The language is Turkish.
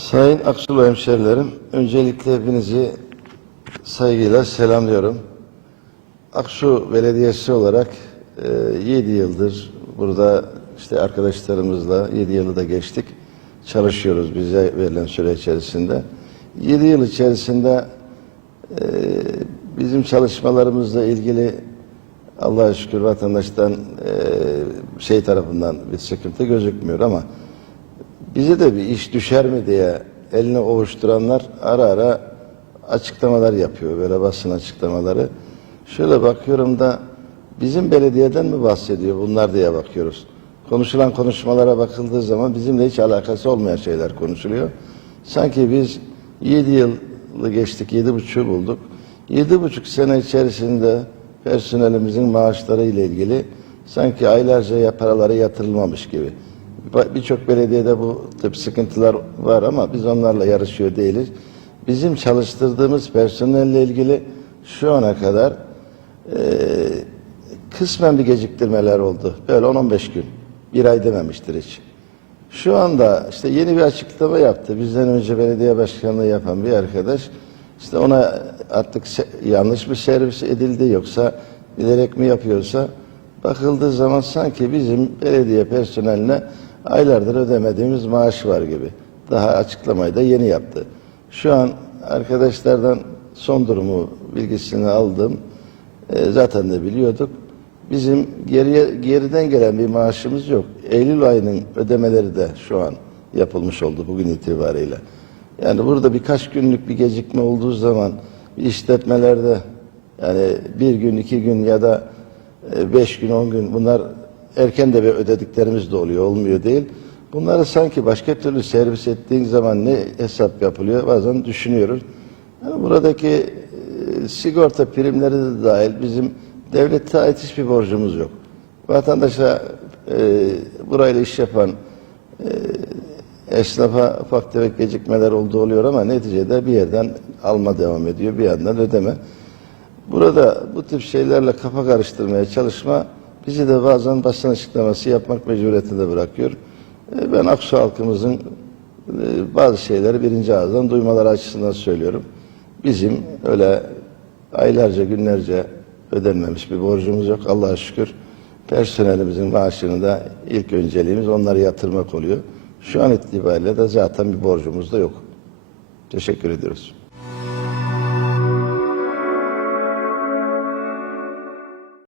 Sayın Aksulu hemşerilerim, öncelikle hepinizi saygıyla selamlıyorum. Aksu Belediyesi olarak 7 yıldır burada işte arkadaşlarımızla 7 yılı da geçtik. Çalışıyoruz bize verilen süre içerisinde. 7 yıl içerisinde e, bizim çalışmalarımızla ilgili Allah'a şükür vatandaştan e, şey tarafından bir sıkıntı gözükmüyor ama bize de bir iş düşer mi diye eline ovuşturanlar ara ara açıklamalar yapıyor böyle basın açıklamaları. Şöyle bakıyorum da bizim belediyeden mi bahsediyor bunlar diye bakıyoruz. Konuşulan konuşmalara bakıldığı zaman bizimle hiç alakası olmayan şeyler konuşuluyor. Sanki biz 7 yılı geçtik, 7,5'ü bulduk. 7,5 sene içerisinde personelimizin maaşları ile ilgili sanki aylarca paraları yatırılmamış gibi. Birçok belediyede bu tip sıkıntılar var ama biz onlarla yarışıyor değiliz. Bizim çalıştırdığımız personelle ilgili şu ana kadar eee, kısmen bir geciktirmeler oldu. Böyle 10-15 gün. Bir ay dememiştir hiç. Şu anda işte yeni bir açıklama yaptı. Bizden önce belediye başkanlığı yapan bir arkadaş. İşte ona artık yanlış bir servis edildi yoksa bilerek mi yapıyorsa bakıldığı zaman sanki bizim belediye personeline aylardır ödemediğimiz maaş var gibi. Daha açıklamayı da yeni yaptı. Şu an arkadaşlardan son durumu bilgisini aldım. E, zaten de biliyorduk. Bizim geriye geriden gelen bir maaşımız yok. Eylül ayının ödemeleri de şu an yapılmış oldu bugün itibariyle. Yani burada birkaç günlük bir gecikme olduğu zaman işletmelerde yani bir gün, iki gün ya da e, beş gün, on gün bunlar erken de bir ödediklerimiz de oluyor, olmuyor değil. Bunları sanki başka türlü servis ettiğin zaman ne hesap yapılıyor bazen düşünüyoruz. Yani buradaki e, sigorta primleri de dahil bizim devlete ait hiçbir borcumuz yok. Vatandaşa e, burayla iş yapan e, esnafa ufak tefek gecikmeler olduğu oluyor ama neticede bir yerden alma devam ediyor, bir yandan ödeme. Burada bu tip şeylerle kafa karıştırmaya çalışma bizi de bazen basın açıklaması yapmak mecburiyetinde bırakıyor. E, Ben Aksu halkımızın e, bazı şeyleri birinci ağızdan duymaları açısından söylüyorum. Bizim öyle aylarca günlerce ödenmemiş bir borcumuz yok Allah'a şükür. Personelimizin maaşını da ilk önceliğimiz onları yatırmak oluyor. Şu an itibariyle de zaten bir borcumuz da yok. Teşekkür ediyoruz.